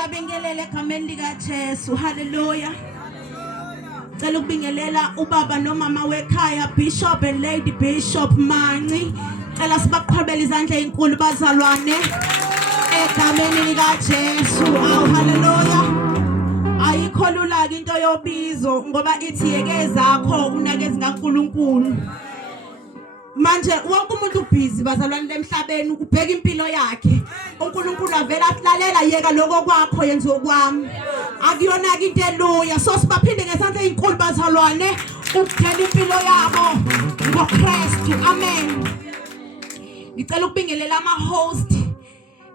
Siyabingelela egameni lika Jesu. Hallelujah. Cela ukubingelela ubaba nomama wekhaya Bishop and Lady Bishop Manci. Cela sibakuqhubela izandla ezinkulu bazalwane egameni lika Jesu. Hallelujah. Ayikho lula ke into yobizo ngoba ithi yeke zakho unakezi kaNkulunkulu. Manje wonke umuntu ubhizi bazalwane lemhlabeni ukubheka impilo yakhe. uNkulunkulu avela ahlalela yeka lokho kwakho yenza okwami. Akuyona ke into eluya. So sibaphinde ngesandla ezinkulu bazalwane ukuthela impilo yabo ngoKristu. Amen. Ngicela ukubingelela ama host.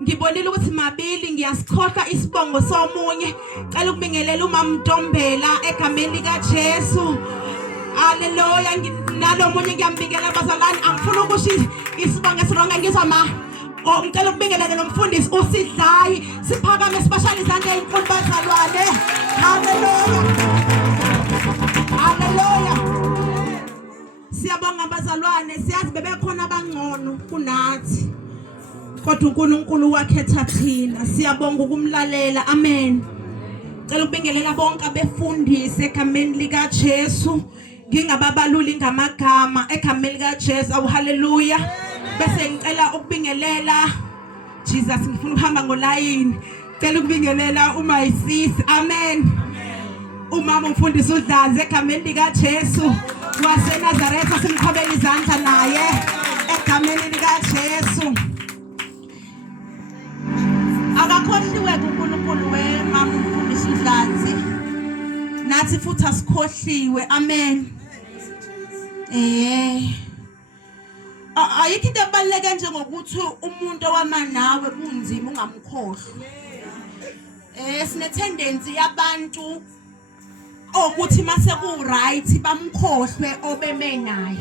Ngibonile ukuthi mabili ngiyasikhohlwa isibongo somunye. Cela ukubingelela uMama Ntombela egameni lika Jesu. Hallelujah. Nalo munye ngiyambingelela bazalwane angifuna ukusho isibongo esironga ngizwa ma. Ngicela ukubingelela nomfundisi uSidlayi siphakame sibashaya izandla ezinkulu bazalwane. Hallelujah. Hallelujah. Siyabonga bazalwane siyazi bebekhona abangcono kunathi. Kodwa uNkulunkulu wakhetha thina. Siyabonga ukumlalela. Amen. Cela ukubingelela bonke abefundisi egameni lika Jesu. Ngingababaluli ngamagama egameni lika Jesu. Hallelujah. Bese ngicela ukubingelela Jesus ngifuna ukuhamba ngolayini. Cela ukubingelela uMayisisi. Amen. Umama umfundisi uDlazi egameni lika Jesu waseNazaretha simkhobela izandla naye egameni lika Jesu. Akakhohliwe kuNkulunkulu wemama umfundisi uDlazi. Nathi futhi asikhohliwe. Amen. Ayikho into ebaluleke njengokuthi umuntu owama nawe kunzima ungamkhohlwa. Sine tendency yabantu ukuthi mase ku right bamkhohlwe obeme naye.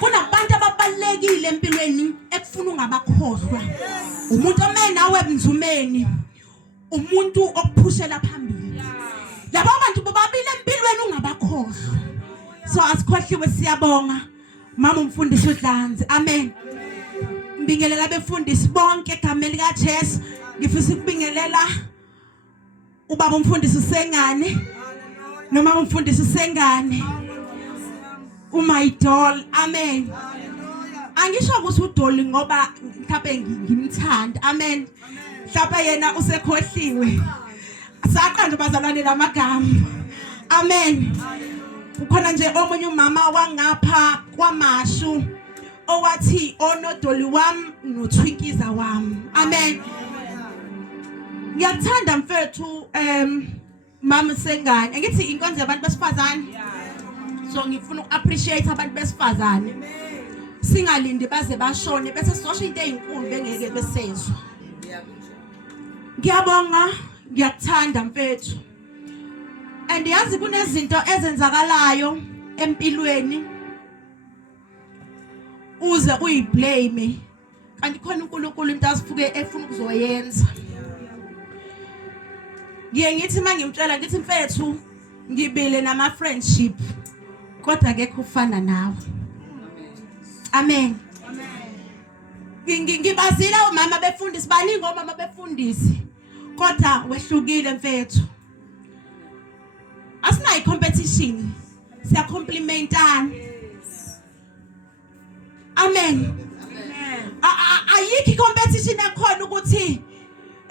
Kunabantu ababalekile empilweni ekufuna ungabakhohlwa. Umuntu ome nawe ebunzumeni, umuntu okuphushela phambili. Labo bantu bobabili empilweni ungabakhohlwa. So asikhohliwe siyabonga mama umfundisi uDlazi. Amen. Ngibingelela abefundisi bonke egameni lika Jesu. Ngifisa ukubingelela ubaba umfundisi uSengane nomama umfundisi uSengane. uMaidol. Amen. Angisho ukuthi uDoli ngoba mhlawumbe ngimthanda. Amen. Mhlawumbe yena usekhohliwe. Saqanda bazalwane lamagama. Amen. Ukhona nje omunye umama wangapha kwaMashu owathi onoDoli wami noThwinkiza wami. Amen. Ngiyathanda mfethu mama Sengane. Ngithi inkonzo yabantu besifazane. So ngifuna uappreciate abantu besifazane. Singalindi baze bashone bese sosho into ezinkulu bengeke besezwe. Ngiyabonga, ngiyakuthanda mfethu. And yazi kunezinto ezenzakalayo empilweni uze uyiblame kanti khona uNkulunkulu into asifuke efuna ukuzoyenza. Ngithi mangimtshela ngithi mfethu ngibile nama friendship kodwa akekho ufana nawe. Amen. Ngibazila umama befundisi baningi omama befundisi kodwa wehlukile mfethu. Asinayi competition. Siya complimentana. Amen. Ayikho competition ekhona ukuthi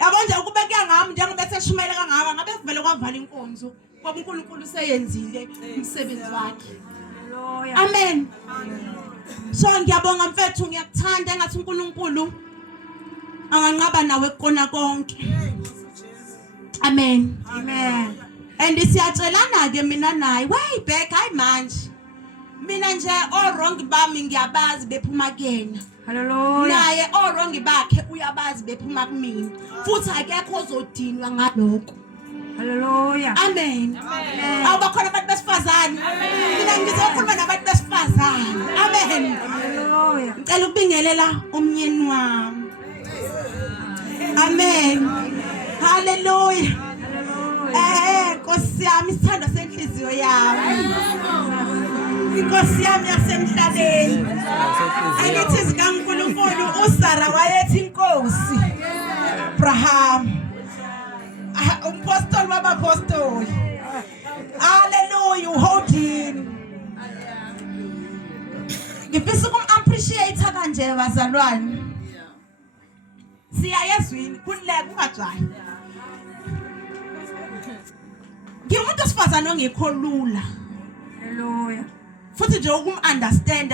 yabo nje ukubeka ngami njengoba seshumela kangaka ngabe kuvele kwavala inkonzo ngoba uNkulunkulu useyenzile umsebenzi wakhe. Amen. So ngiyabonga mfethu ngiyakuthanda engathi uNkulunkulu anganqaba nawe kona konke. Amen. Amen. And siyatshelana ke mina naye way back hayi manje. Mina nje all wrong bami ngiyabazi bephuma kuyena. Hallelujah. Naye all wrong bakhe uyabazi bephuma kumina. Futhi akekho ozodinwa ngalokho. Hallelujah. Amen. Amen. Awubakhona abantu besifazane. Mina ngizokhuluma nabantu besifazane. Amen. Hallelujah. Ngicela ukubingelela umnyeni wami. Amen. Hallelujah. Nkosi yami isithando senhliziyo yami. Inkosi yami yasemhlabeni. Angithi zikaNkulunkulu uSara wayethi inkosi. Abraham. kwabapostoli. Hallelujah, uhodini. Ngifisa ukum-appreciate kanje bazalwane. Siyayezwini kunileke ungajwayi. Ngimuntu osifazana ongekho lula. Hallelujah. Futhi nje ukum-understand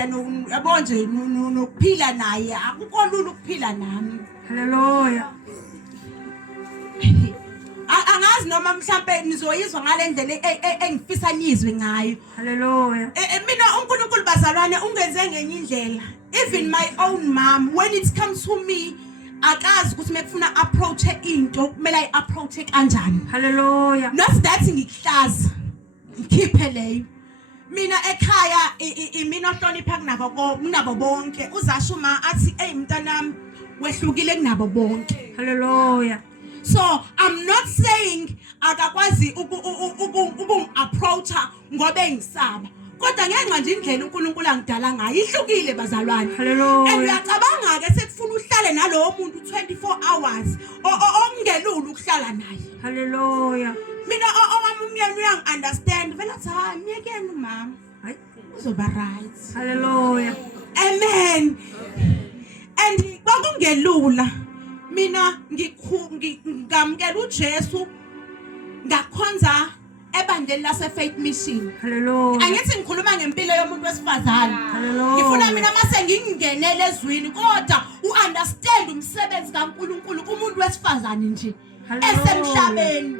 yabo nje nokuphila naye akukho lula ukuphila nami. Hallelujah. Angazi noma mhlambe nizoyizwa ngale ndlela engifisa nizwe ngayo. Hallelujah. Mina uNkulunkulu bazalwane ungenze ngenye indlela. Even my own mom, when it comes to me, akazi ukuthi mekufuna approach into kumele ay approach kanjani. Hallelujah. Not that ngikuhlaza. Ngikhiphe leyo. Mina ekhaya mina ohlonipha kunabo bonke. Uzasho uma athi mntanami wehlukile kunabo bonke. Hallelujah. So I'm not saying akakwazi approacha ngoba engisaba. Kodwa ngenxa nje indlela uNkulunkulu angidala ngayo ihlukile bazalwane. Hallelujah. And uyacabanga ke sekufuna uhlale nalowo muntu 24 hours ongelula ukuhlala naye. Hallelujah. Mina owami umyeni uyangi-understand vele athi hayi myekeni mama. Hayi uzoba right. Hallelujah. Amen. And kwakungelula. Mina ngamkela uJesu ngakhonza ebandleni lase Faith Mission. Hallelujah. Angithi ngikhuluma ngempilo yomuntu wesifazane. Hallelujah. Ngifuna mina mase ngingenele ezwini kodwa uunderstand umsebenzi kaNkulunkulu kumuntu wesifazane nje esemhlabeni.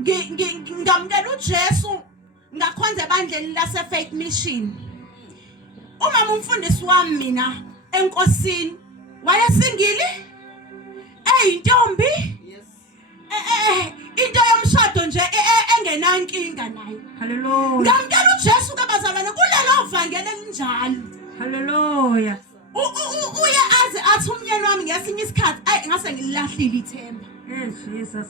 Ngamkela uJesu ngakhonza ebandleni lase Faith Mission. Umama umfundisi wami mina enkosini wayesingili intombi into yomshado nje engenankinga nayo. Hallelujah. Ngamkela uJesu kabazalwane kulelo vangeli elinjalo. Hallelujah. Uye athi umyeni wami ngesinye isikhathi ngase ngilahlile ithemba. Jesus.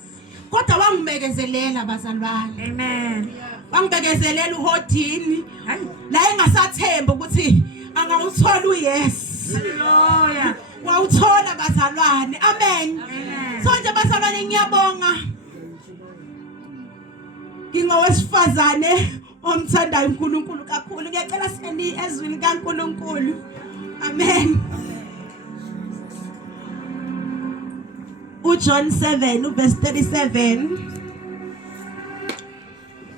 Kodwa wangibekezelela bazalwane. Amen. Wangibekezelela uhodini. Hayi. La engasathemba ukuthi angawuthola uyes. Hallelujah. Wawuthola bazalwane. Amen. Amen. Sonke bazalwane ngiyabonga. Ngingowesifazane omthandayo uNkulunkulu kakhulu. Ngiyacela seni ezwini kaNkulunkulu. Amen. uJohn 7 verse 37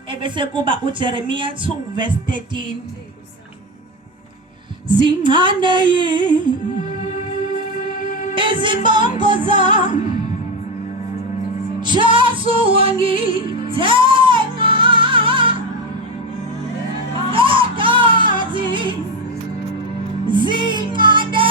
ebese kuba uJeremiah 2 verse 13 zincane izibongo zami Jesu wangithenga egazi zincane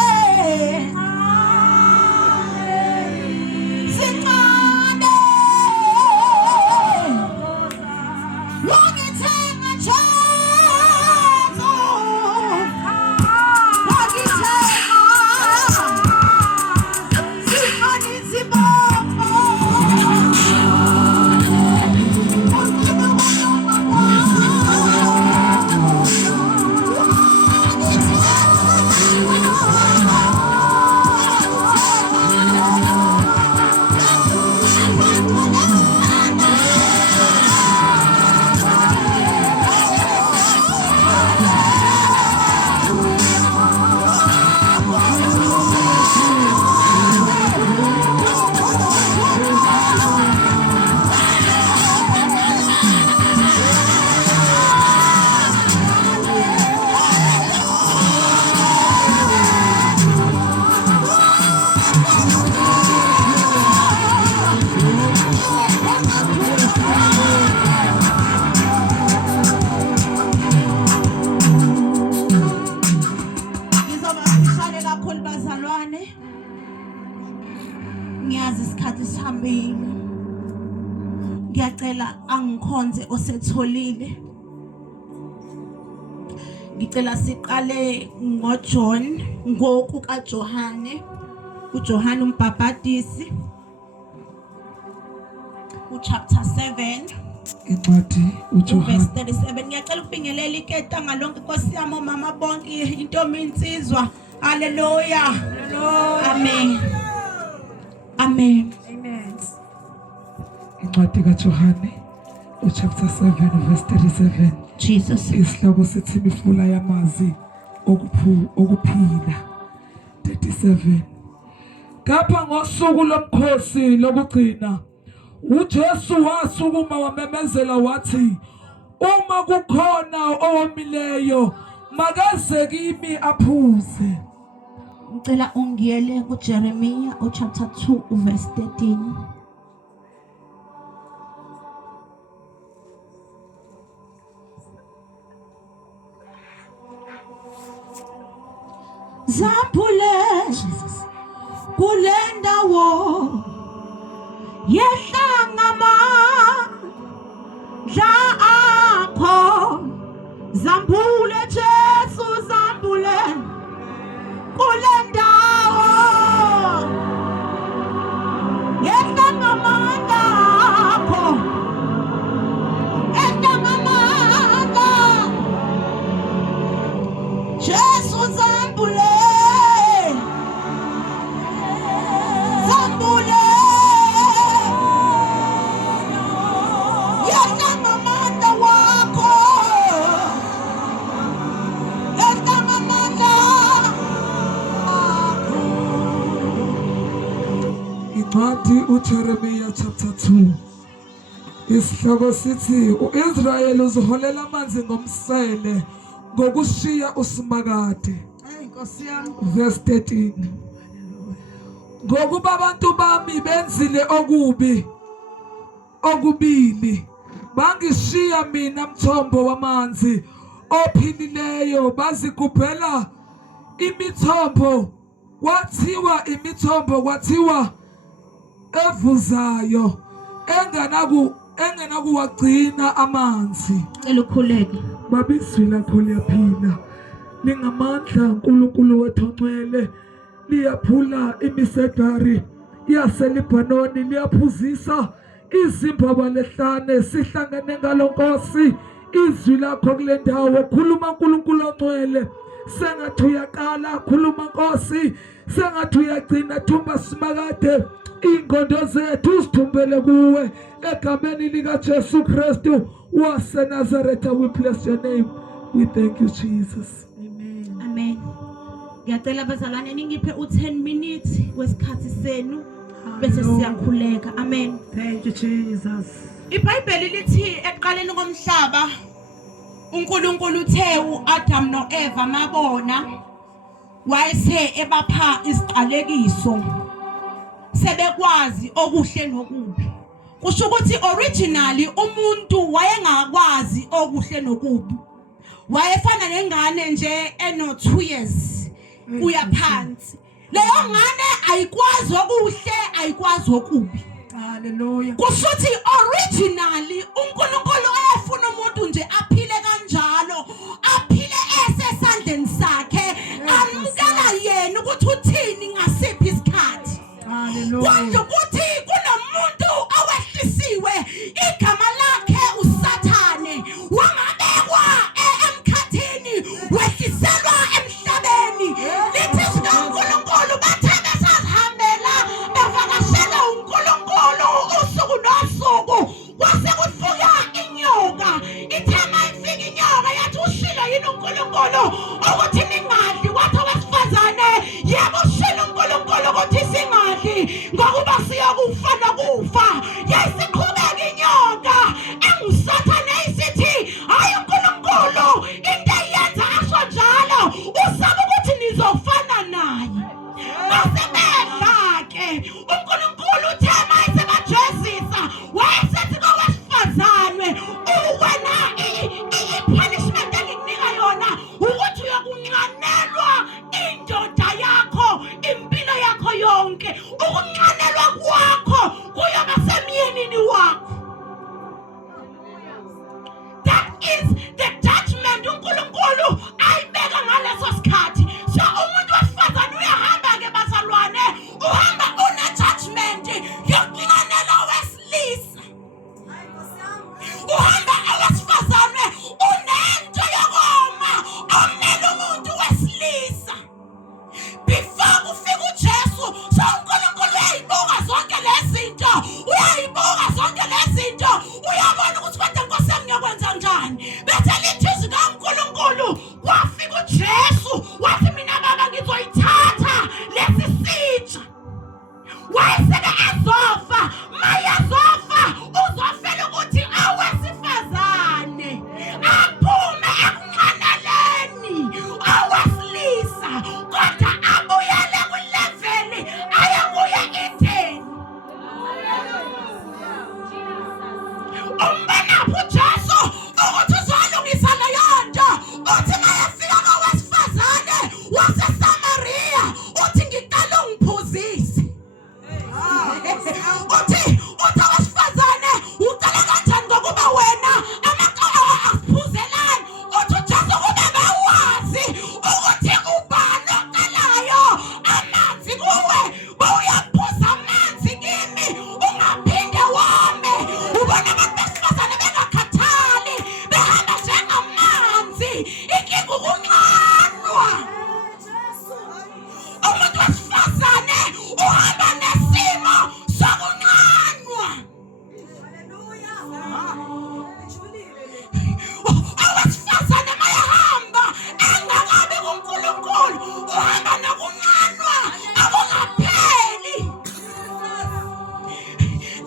ngiyacela angikhonze osetholile. Ngicela siqale ngoJohn ngoku kaJohane. uJohane umbhapatisi chapter 7 incwadi uJohane verse 37. Ngiyacela ukubingelela iketanga lonke Nkosi yami omama bonke intombi insizwa. Hallelujah. Hallelujah. Amen. Amen. Amen. incwadi kaJohane chapter 7 verse 37. Jesus. Isihloko sithi imifula yamazi okuphila. 37. Kapha ngosuku lomkhosi lokugcina uJesu wasukuma wamemezela wathi, uma kukhona owomileyo makaze kimi aphuze. Ngicela ungiyele kuJeremiya chapter 2 verse 13. Zampule Jesus kulenda wo yehlangama dla akho zampule Jesu zampule kulenda wo yehlangama akho Jesu zampule Incwadi uJeremiya chapter 2. Isihloko sithi uIsrayeli uzoholela amanzi ngomsele ngokushiya usimakade. Verse 13. Ngokuba abantu bami benzile okubili bangishiya mina mthombo wamanzi ophilileyo bazigubhela imithombo kwathiwa evuzayo engenakuwagcina amanzi. Cela ukhuleke. Babizwi lakho liyaphila lingamandla uNkulunkulu wethu ongcwele liyaphula imisedari yaseLibanoni liyaphuzisa izimbaba lehlane sihlangene ngalo Nkosi izwi lakho kule ndawo khuluma uNkulunkulu ongcwele sengathi uyaqala khuluma Nkosi sengathi uyagcina thumba simakade ingondo zethu sithumbele kuwe egameni lika Jesu Kristu waseNazaretha. We bless your name. We thank you Jesus. Amen. Amen. Ngiyacela bazalwane ningiphe u10 minutes wesikhathi senu bese siyakhuleka. Amen. Thank you Jesus. iBhayibheli lithi eqaleni komhlaba uNkulunkulu uthe uAdam noEva mabona wayese ebapha isiqalekiso sebekwazi okuhle nokubi. Kusho ukuthi originally umuntu wayengakwazi okuhle nokubi. Wayefana nengane nje eno 2 years uya phansi. Leyo ngane ayikwazi okuhle ayikwazi okubi. Hallelujah. Kusho ukuthi originally uNkulunkulu ayefuna umuntu nje aphile kanjalo, aphile esesandleni sakhe, amukela yena ukuthi uthini ngasiphi isikhathi. Konje ukuthi kunomuntu awehlisiwe igama lakhe uSathane wangabekwa emkhathini wehliselwa emhlabeni. Lithi uNkulunkulu bathe besahambela bevakashela uNkulunkulu usuku nosuku kwase kufika inyoka lapho uJesu ukuthi uzolungisa leyo nto uthi mayefika kowesifazane waseSamaria uthi ngicela ungiphuzise uthi owesifazane ucela kanjani ngokuba wena amaqaba akuphuzelani uthi uJesu kube bawazi ukuthi ubani ocelayo amanzi kuwe uyaphuza amanzi kimi ungaphinde wame ubona abantu besifazane bengakhathali behamba njengamanzi inkinga ukunxanwa umuntu wesifazane uhamba nesimo sokunxanwa owesifazane mayahamba engakabi kuNkulunkulu uhamba nokunxanwa akungapheli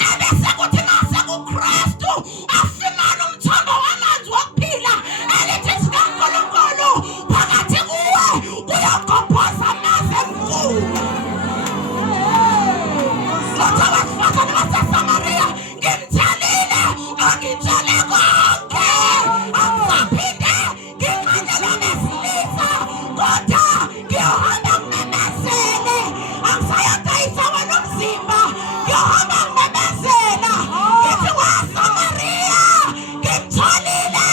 ebese kuthi mase kuKristu afumana umthombo wamanzi wokuphila elithi sikaNkulunkulu phakathi kuwe kuyogobhoza amanzi emfula kodwa abesifazane baseSamaria ngimthelile angitshele konke akusaphinde nginxanyelwa besilisa kodwa ngiyohamba ngimemezele angisayodayisa wena umzimba ngiyohamba ngimemezela ngithi waSamaria ngimtholile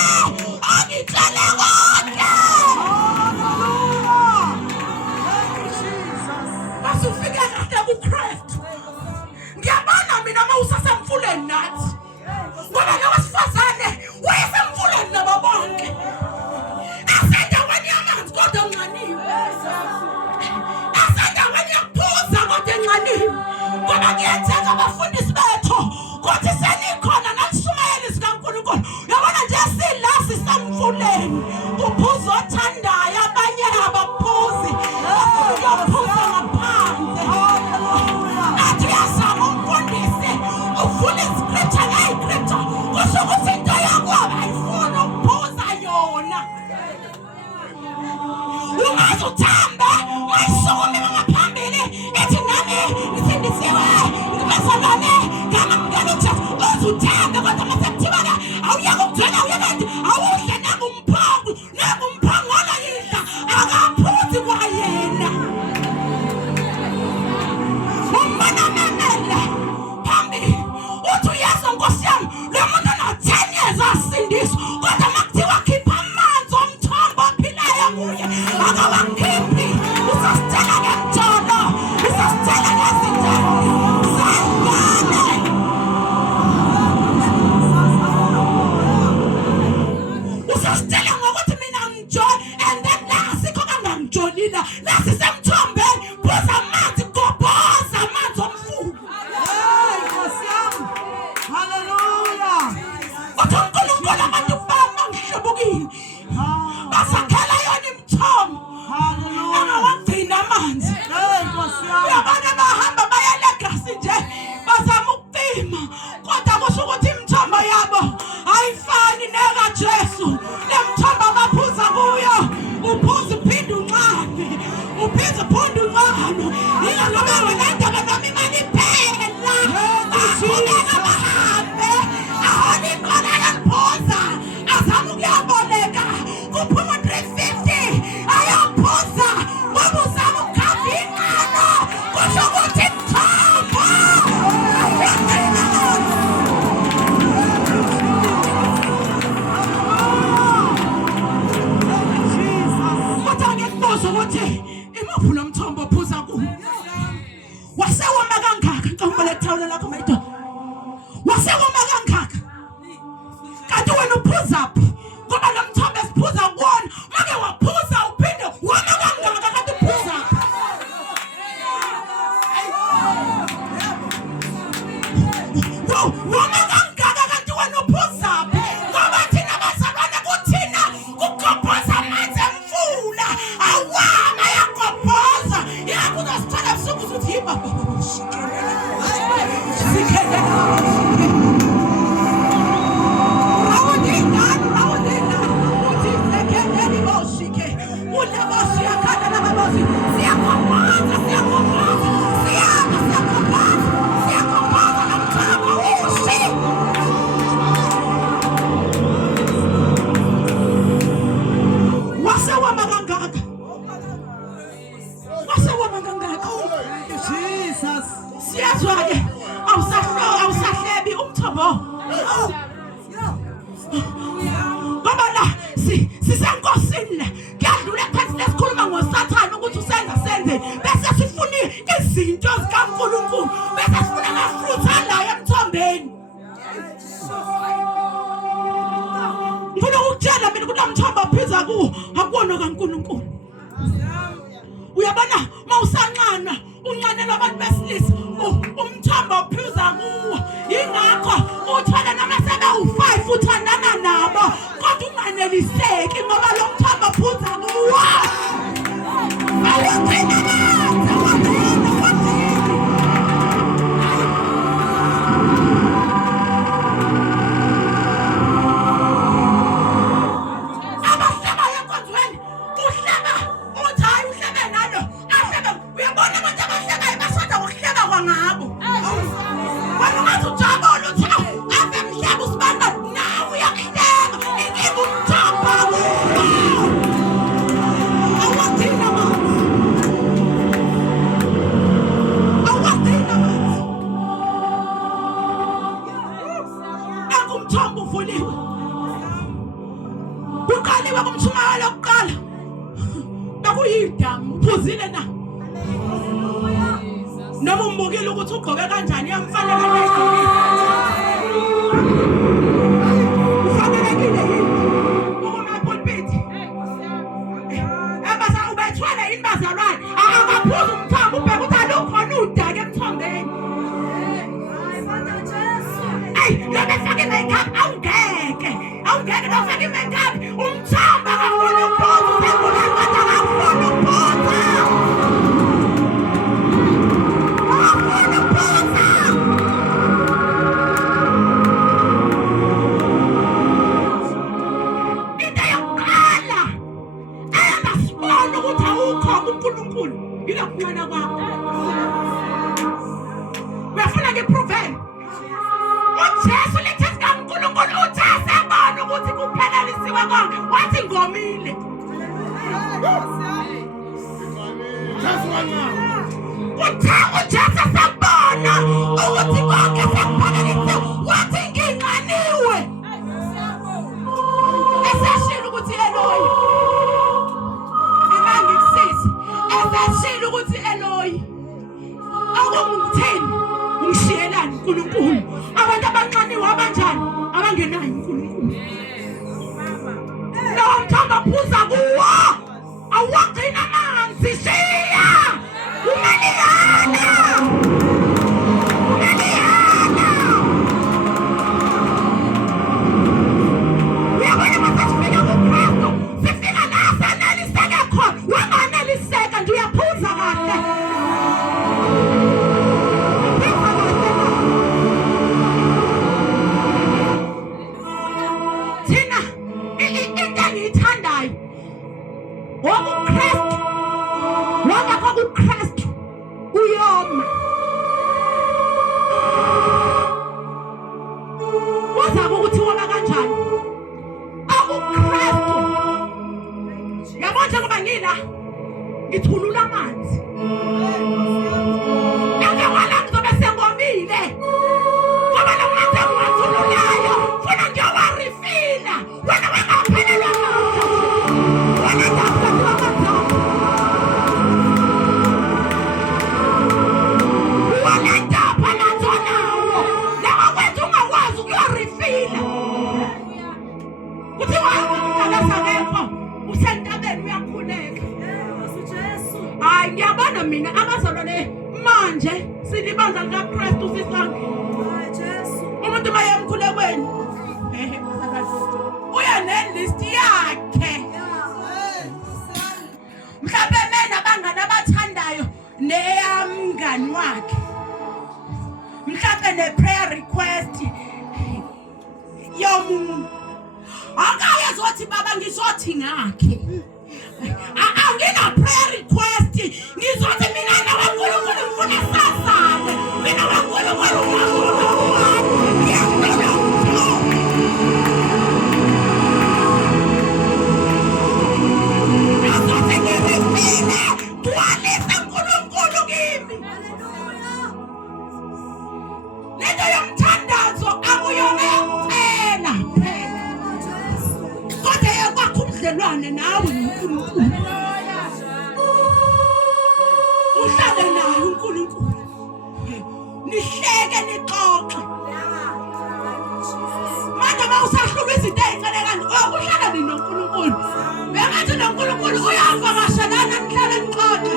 angitshele konke basufike kahle kuKristu ngiyabona mina uma usasemfuleni nathi ngoba lo wesifazane wayesemfuleni nabo bonke asendaweni yamanzi kodwa enxaniwe asendaweni yokuphuza kodwa enxaniwe ngoba kuyenzeka abafundisi bethu kuthi senikhona nakushumayeli sikaNkulunkulu uyabona nje sila sisemfuleni uphuza othandayo abanye abaphuzi bafuna ukuphuza ngaphandle athi uyazama umfundisi uvula iscripture ngescripture kusho ukuthi into yakwabo ayifuni ukuphuza yona ungaze uthambe mayisukumi ngaphambili ethi nami ngisindisiwe ngibezalwane ngamamkela uJesu uzuthambe kodwa mase kuthiwa-ke awuyeke ukugcwela awuyeke awudle nakumphongolo yidla akaphuzi kwayena umbona memele phambili uthi uyesu nkosi yami lo muntu no-10 years asindiswa kodwa makuthiwa khipha amanzi omthombo ophilayo kuye akawakhiphi usasitshela ngemjolo usasitshela ngezindaba zangane usasitshela ngokuthi mina ngijoli and then lasikho kangangijolila lasisemthombeni phuza amanzi gobhoza amanzi omfula uthi uNkulunkulu abantu bami angihlubukile basakhela yona imithombo angawagcina amanzi uyabona bahamba baya eLegasi nje bazama ukucima kodwa kusho ukuthi imithombo yabo ayifani nekaJesu le mthombo abaphuza kuyo uphuza uphinde unxane uphuza uphinde unxane ingalobe wena indaba nami imali iphela baqhubeka bahambe ahona iqola yaliphuza azama ukuyaboleka kuphuma 350 ayaphuza ngoba uzama ukukhava inqalo kusho ukuthi mthombo kodwa ngikubuza ukuthi imuphi lo mthombo ophuza kuwo wasewoma kangaka ngicela ethawula lakho mayidoda wasewoma kangaka kanti wena uphuzaphi ngoba lo mthombo esiphuza kuwona make waphuza uphinde woma kangaka kanti uphuzaphi woma kangaka kanti wena uphuzaphi ngoba thina bazalwane kuthina kugobhoza amanzi emfula awama yagobhoza yakuza sithola busuku uthi yiba sikhelela awudingani mawusanqana unqanela abantu besilisa umthombo ophuza kuwo ingakho uthola noma sebe u5 uthandana nabo kodwa unganeliseki ngoba lo mthombo ophuza kuwo uphuzile na noma umbukile ukuthi ugqoke kanjani yamfanele ufanelekile ukuma pulpit ebasa ubethwele inbazalwane akaphuza umthambo ubheka ukuthi alukhona udake emthombeni lona fake makeup awungeke nofake makeup umthamba akafuna ukuphuza usekula kodwa akafuna ukuphuza into yokuqala engasibona ukuthi awukho uNkulunkulu yilokuncane kwakho uyafuna ngiprovele uJesu lithi kaNkulunkulu uthase abantu ukuthi kuphelelisiwe konke wathi ngomile uJesu sabona ukuthi konke sekuphelelisiwe wathi nginqaniwe esashilo ukuthi Eloi ngikusize esashilo ukuthi Eloi akungumtheni ungishiyelani uNkulunkulu abantu abanqaniwe abanjani abangenayo uNkulunkulu lo mthombo ophuza kuwo awagcina amanzi shiya umeliyana uyabona masifika kuKristu sifika la saneliseke khona wanganeliseka nje uyaphuza kahle thina into engiyithandayo wokuKristu wangakho kuKristu uyoma wazabe ukuthi wona kanjani akuKristu yabona njengoba ngila ngithulula amanzi njengoba ngizobe sengomile ngoba lo manzi engiwathululayo funa ngiyowarifila wena wangaphelelwa ngakho wena ngaphelelwa ngakho wena ndapha nathonawo laba kwethu ungakwazi ukuyorifila kuthi wangakasakekho usentabeni uyakhuleka hayi ngiyabona mina abazalwane manje silibandla likaKristu sisonke umuntu maye emkhulekweni uya nelist yakhe mhlawumbe mina abangani abathandayo neyamngani wakhe mhlawumbe ne-prayer request yomuntu akayezothi baba ngizothi ngakhe angina prayer request ngizothi mina nawaNkulunkulu ngifuna sasale mina waNkulunkulu nawe uNkulunkulu uhlale naye uNkulunkulu nihleke nixoxe manje mawusahluba izinto ezincane kanti ukuhlala noNkulunkulu bengathi noNkulunkulu uyavakashelana nihlale nixoxe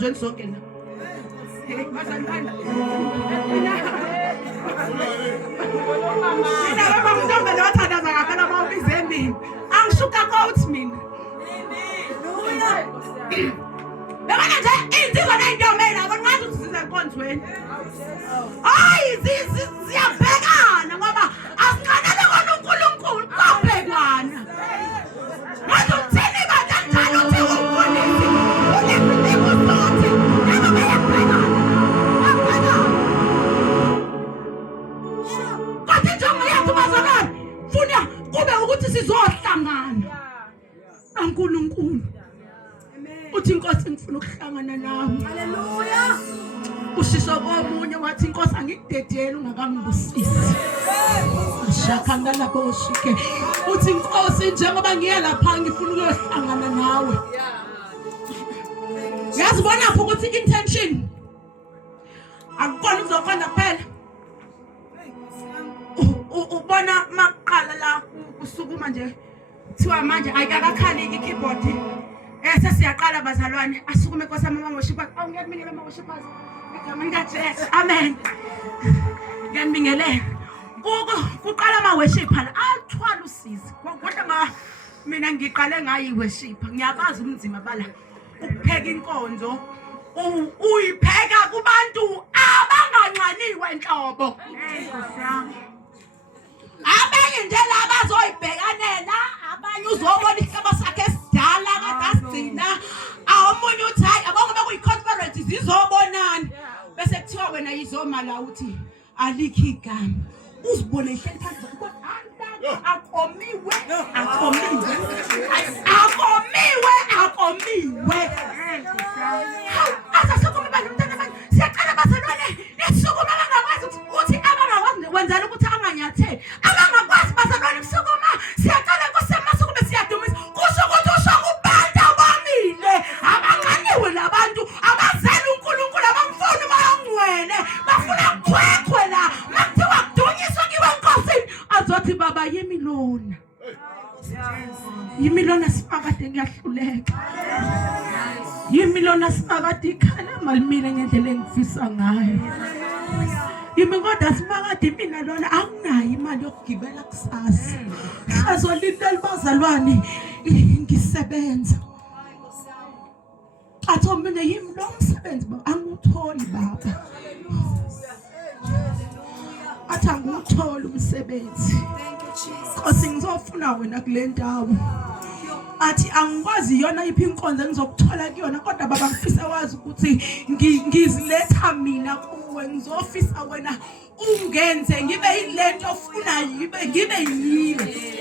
emkhonjweni sonke la. Bazalwana. Mina baba mntombe lo wathandaza kakhulu mawubize mina. Angishuka coat mina. Yabona nje insizwa neyintomela abangazi ukuthi zizenkonzweni. Hayi ziyabhekana ngoba asiqalele kona uNkulunkulu qabhekwana. Ngathi uthini kanti ngithanda uthi umfundisi unesidingo sokuthi nabo bayabhekana. Kanti njengoba yethu bazalwane funa kube ukuthi sizohlangana naNkulunkulu. Uthi inkosi ngifuna ukuhlangana nawe. Haleluya. Ushiso komunye wathi inkosi angikudedeli ungakangibusisi. Ushaka boshike. Uthi inkosi njengoba ngiye lapha ngifuna ukuyohlangana nawe. Yazibona lapho ukuthi intention akukona ukuzokwenda phela. Ubona maqala la usukuma nje. Thiwa manje ayikakakhali ikeyboard. Sesiyaqala bazalwane asukume Nkosi ama worshipers. Ngiyabingelela ama worshipers. Egameni kaJesu. Amen. Ngiyabingelela. Kuqala ama worship la athwala usizi. Kodwa mina ngiqale ngayi worship. Ngiyabaza umzima bala. Ukupheka inkonzo uyipheka kubantu abanganqaniwe enhlobo. Abanye nje laba bazoyibhekanela, abanye uzobona isihlaba sakhe esidala kade asigcina. Omunye uthi hayi abonke bekuyi-conference zizobonana. Bese kuthiwa wena yizoma la uthi alikho igama. Uzibone ihleli phansi ukuthi akomiwe. Asasukuma abantu mntana siyaqala bazalwane nesukuma abangakwazi ukuthi abangakwazi wenzela ukuthi anganyatheli. Abangakwazi bazalwane kusukuma siyaqala kusemasukume siyadumisa kusho ukuthi usho kubantu abamile abanganiwe labantu abazela uNkulunkulu abamfuna bayongcwele bafuna kukhwekhwe la makuthiwa kudunyiswa kiwe enkosini azothi baba yimilona. Yimilona sipakade ngiyahluleka. Yimilona sipakade ikhala malimile ngendlela engifisa ngayo. Yimi kodwa sipakade mina lona akunayo imali yokugibela kusasa. Azolindela bazalwane ngisebenza. Atho mina yimi lo msebenzi angitholi baba. Athi angitholi umsebenzi. Nkosi ngizofuna wena kule ndawo. Athi angikwazi yona iphi inkonzo engizokuthola kuyona kodwa baba ngifisa wazi ukuthi ngiziletha mina kuwe ngizofisa wena ungenze ngibe yilento ofuna ngibe yile.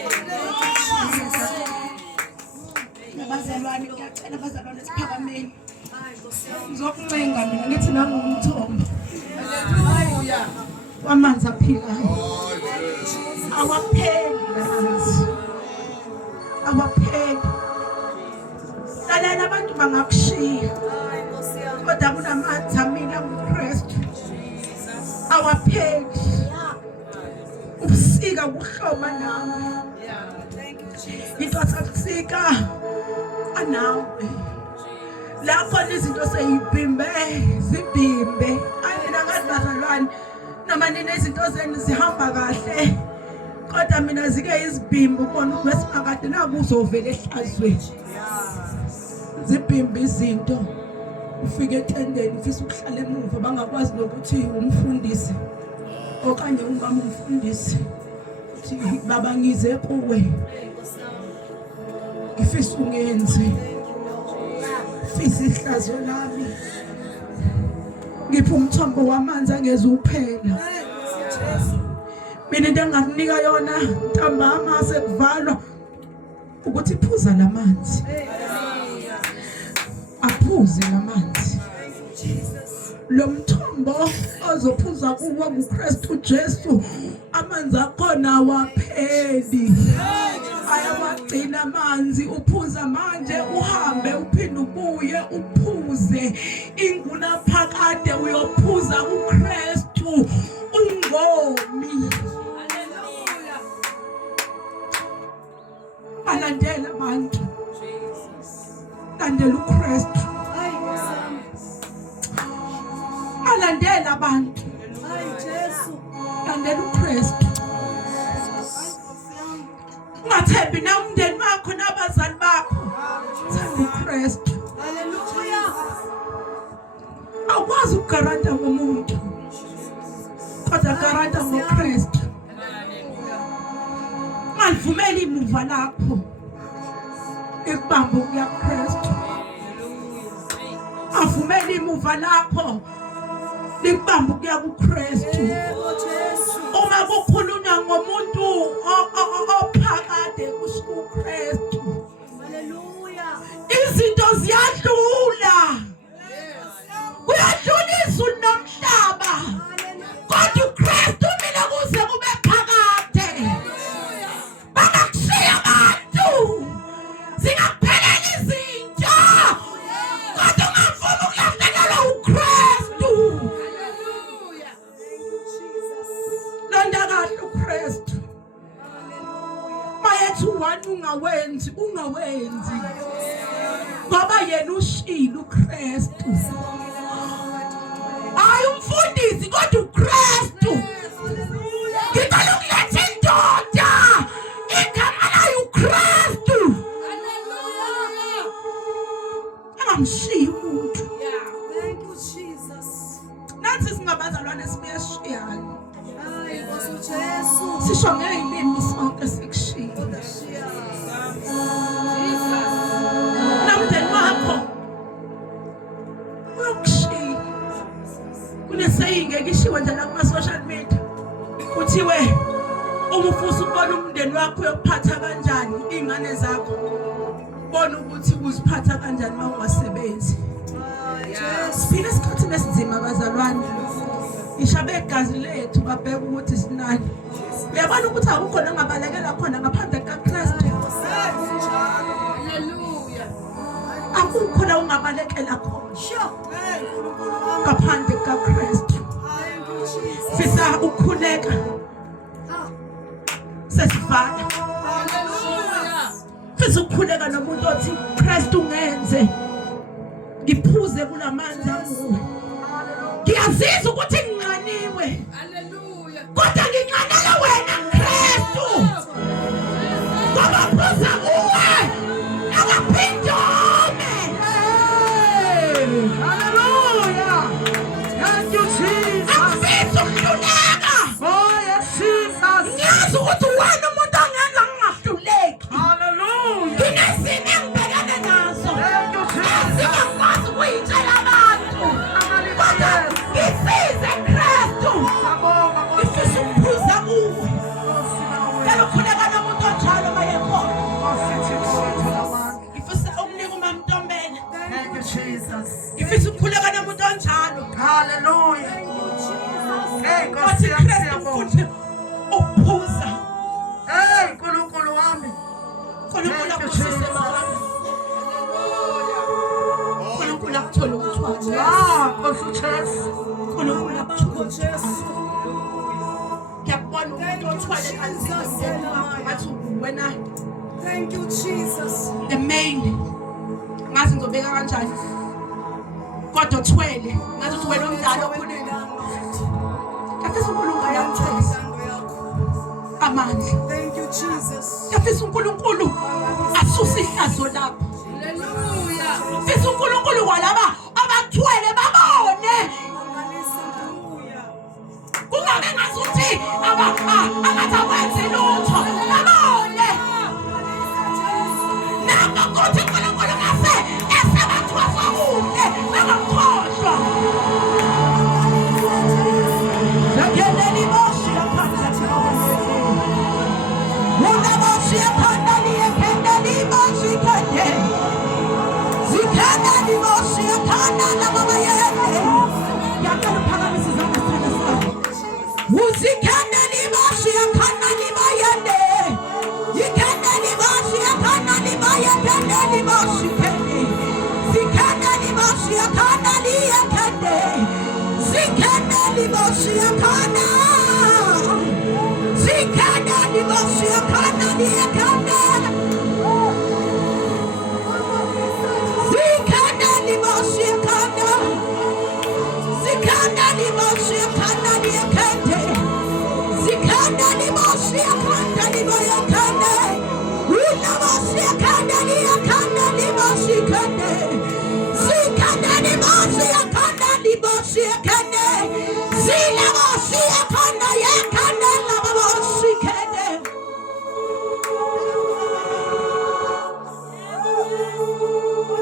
Bazalwane ngiyacela bazalwane siphakameni. Ngizokuncenga mina ngithi nangumthombo. Haleluya. Wamanzi aphilayo. Awapheli amanzi. Awapheli. Lalana abantu bangakushiya. Kodwa kunamanzi amila kuKristu. Awapheli. Ubusika buhloma nawe. Into sakusika anawe. Lapho izinto seyibhimbe zibhimbe. Ayina ngazalwane noma nina izinto zenu zihamba kahle. Kodwa mina zike izibhimbi ubona ukwesimakade nakuzovela ehlazweni. Zibhimbi izinto. Ufike etendeni ufisa ukuhlala emuva bangakwazi nokuthi umfundisi okanye ungama umfundisi. Uthi baba ngize kuwe. Ngifisa ungenze. Ngifisa ihlazo lami. Ngipha umthombo wamanzi angeze uphela. Mina into engakunika yona ntambama sekuvalwa ukuthi iphuza lamanzi. Aphuze lamanzi. Lo mthombo ozophuza kuwo kuKristu Jesu amanzi akhona awapheli. Ayawagcina amanzi uphuza manje uhambe uphinde ubuye uphuze inguna phakade uyophuza kuKristu ungomi. Haleluya. Alandela abantu. Landela uKristu. thembela uKristu. Ungathembi na umndeni wakho nabazali bakho. Themba uKristu. Hallelujah. Awukwazi ukugaranta ngomuntu. Kodwa garanta ngoKristu. Malivumeli imuva lakho. Ekubamba ukuya kuKristu. Avumeli imuva lakho. Likubamba ukuya kuKristu. Uma kukhulunywa ngomuntu ophakade kuKristu. Hallelujah. Izinto ziyadlula. Kuyadlula izulu nomhlaba. Kodwa uKristu mina kuze kube phakade. Bangakushiya abantu. Zingapheleli izinto. Kodwa ungavumi ukulahlekelwa uKristu. Hallelujah. Thank you, Jesus. Londa kahle uKristu. Hallelujah. Mayethi wani ungawenzi. Ngoba yena ushilo uKristu. Hayi umfundisi kodwa uKristu. Ngicela ukuletha indoda. Igama layo uKristu. Angamshiyi umuntu. Thank you, Jesus. Nathi singabazalwane sibuye sishiyane. Hayi, Nkosi uJesu. Sisho ngeyilimi sonke sikushiya. Namdeni wakho uyokushiya. Kuneseyinge kishiwe nje la kuma social media. Kuthiwe uma ufisa ukubona umndeni wakho uyokuphatha kanjani izingane zakho. Bona ukuthi uziphatha kanjani uma ungasebenzi. Siphila isikhathi esinzima abazalwane. Ishabe igazi lethu babheka ukuthi sinani. Uyabona ukuthi akukho nangabalekela khona ngaphandle kaKristu. Hallelujah. Akukho la ungabalekela khona Sure. Hey, uNkulunkulu wami. ngaphandle kaKristu. Thank you, Jesus. Fisa ukukhuleka sesivala. Hallelujah. Fisa ukukhuleka nomuntu othi Kristu ngenze. Ngiphuze kulamanzi amuwe. Ngiyazizwa ukuthi nginqaniwe. Hallelujah. Kodwa nginqanela wena Kristu. Ngoba phuza kuwe. Akaphindome. Hallelujah. Thank you, Jesus. Afisa ukuhluleka. Oh, yes, Jesus. Ngiyazi ukuthi wena umuntu ongenza ngingahluleki. Hallelujah. Nginezinto engibhekane nazo. Thank you, Jesus. Ngingakwazi ukuyitshela abantu. Kodwa ngisize Kristu. Ngifisa ukuphuza kuwe. Ngicela ukukhuleka nomuntu onjalo mayekhona. Ngifisa ukunika uMamntombela. Thank you, Jesus. Ngifisa ukukhuleka nomuntu onjalo. Hallelujah. Hey, Othi Nkosi Kristu siyabonga. futhi ukuphuza. Hey, Nkulunkulu wami. Nkulunkulu akusise mama. Nkulunkulu akuthola umthwalo. Ah, Nkosi uJesu. Nkulunkulu akuthola umthwalo. Ngiyakubona umuntu othwale kanzima emndeni wakho bathi wena Thank you, Jesus. the main. Ngazi ngizobeka kanjani. Kodwa uthwele. Ngazi ukuthi wena omdala okhulile. Ngiyafisa uNkulunkulu ayamthesa amandla. Thank you, Jesus. Ngiyafisa uNkulunkulu asuse ihlazo lapho. Hallelujah. Ngiyafisa uNkulunkulu walaba abathwele babone. Hallelujah. Kungabe ngazuthi abathawenzi lutho babone. Nako kuthi uNkulunkulu ngase esebathwasa kuhle bangakhohlwa. Zakeneli boshi yaphansi. Una boshi yaphansi, ekendeli boshi.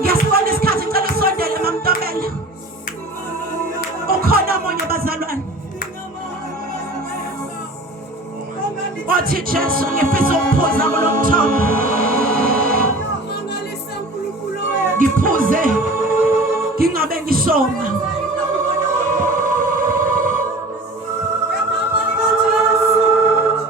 Ngesibona isikhathi ngicela usondele mamntomela. Ukhona omunye bazalwane. Wathi Jesu ngifisa ukuphuza kulo mthombo. Mangalisa uNkulunkulu wethu. Ngiphuze ngingabe ngishoma.